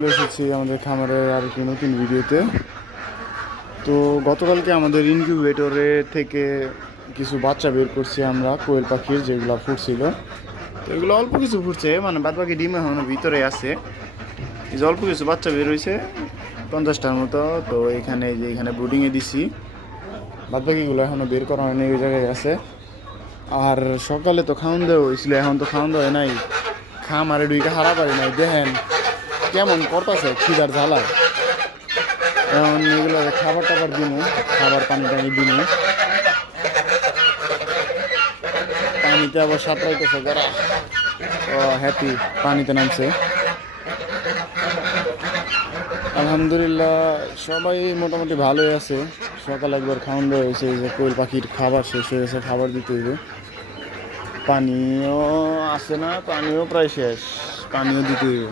চলে এসেছি আমাদের খামারের আর কি নতুন ভিডিওতে। তো গতকালকে আমাদের ইনকিউবেটরে থেকে কিছু বাচ্চা বের করছি আমরা কোয়েল পাখির, যেগুলো ফুটছিল। তো এগুলো অল্প কিছু ফুটছে, মানে বাদ বাকি ডিম এখনো ভিতরে আছে। এই যে অল্প কিছু বাচ্চা বের হয়েছে 50টার মতো। তো এখানে ব্রুডিংয়ে দিছি, বাদ বাকিগুলো এখনো বের করা হয়নি, ওই জায়গায় আছে। আর সকালে তো খাওয়ান দেওয়া হয়েছিল, এখন তো খাওয়ান দেওয়া হয় নাই। খামারে ডুইকে হারা পারি নাই, দেখেন কেমন করতেছে খিদার ঝালায়। এখন এগুলো খাবার টাবার দিমু, খাবার পানি টানি দিমু। পানিতে আবার সাঁতরাইতেছে যারা, ও হ্যাপি পানিতে নামছে। আলহামদুলিল্লাহ সবাই মোটামুটি ভালোই আছে। সকালে একবার খাওয়ান দেওয়া হয়েছে, এই যে কোয়েল পাখির খাবার শেষ হয়ে গেছে, খাবার দিতে হইবে। পানিও আছে না, পানিও প্রায় শেষ, পানিও দিতে হইবে।